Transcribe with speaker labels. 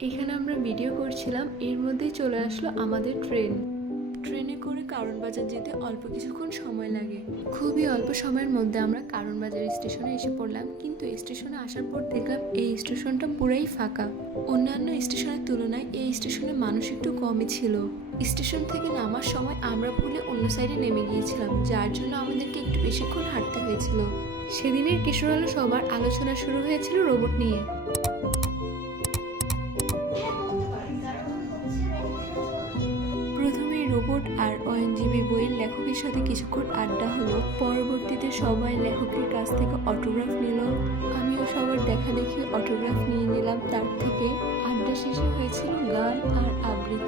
Speaker 1: এখানে আমরা ভিডিও করছিলাম এর মধ্যেই চলে আসলো আমাদের ট্রেন ট্রেনে করে কারণ বাজার যেতে অল্প কিছুক্ষণ সময় লাগে। খুবই অল্প সময়ের মধ্যে আমরা কারণ বাজার স্টেশনে এসে পড়লাম কিন্তু স্টেশনে আসার পর দেখলাম এই স্টেশনটা পুরাই ফাঁকা। অন্যান্য স্টেশনের তুলনায় এই স্টেশনে মানুষ একটু কমই ছিল। স্টেশন থেকে নামার সময় আমরা ভুলে অন্য সাইডে নেমে গিয়েছিলাম যার জন্য আমাদেরকে একটু বেশিক্ষণ হাঁটতে হয়েছিল। সেদিনের কিশোর আলো সবার আলোচনা শুরু হয়েছিল রোবট নিয়ে। রোবট আর ওএনজিবি বইয়ের লেখকের সাথে কিছুক্ষণ আড্ডা হলো। পরবর্তীতে সবাই লেখকের কাছ থেকে অটোগ্রাফ নিল। আমিও সবার দেখা দেখি অটোগ্রাফ নিয়ে নিলাম। তার থেকে আড্ডা শেষে হয়েছিল গান আর আবৃত্তি।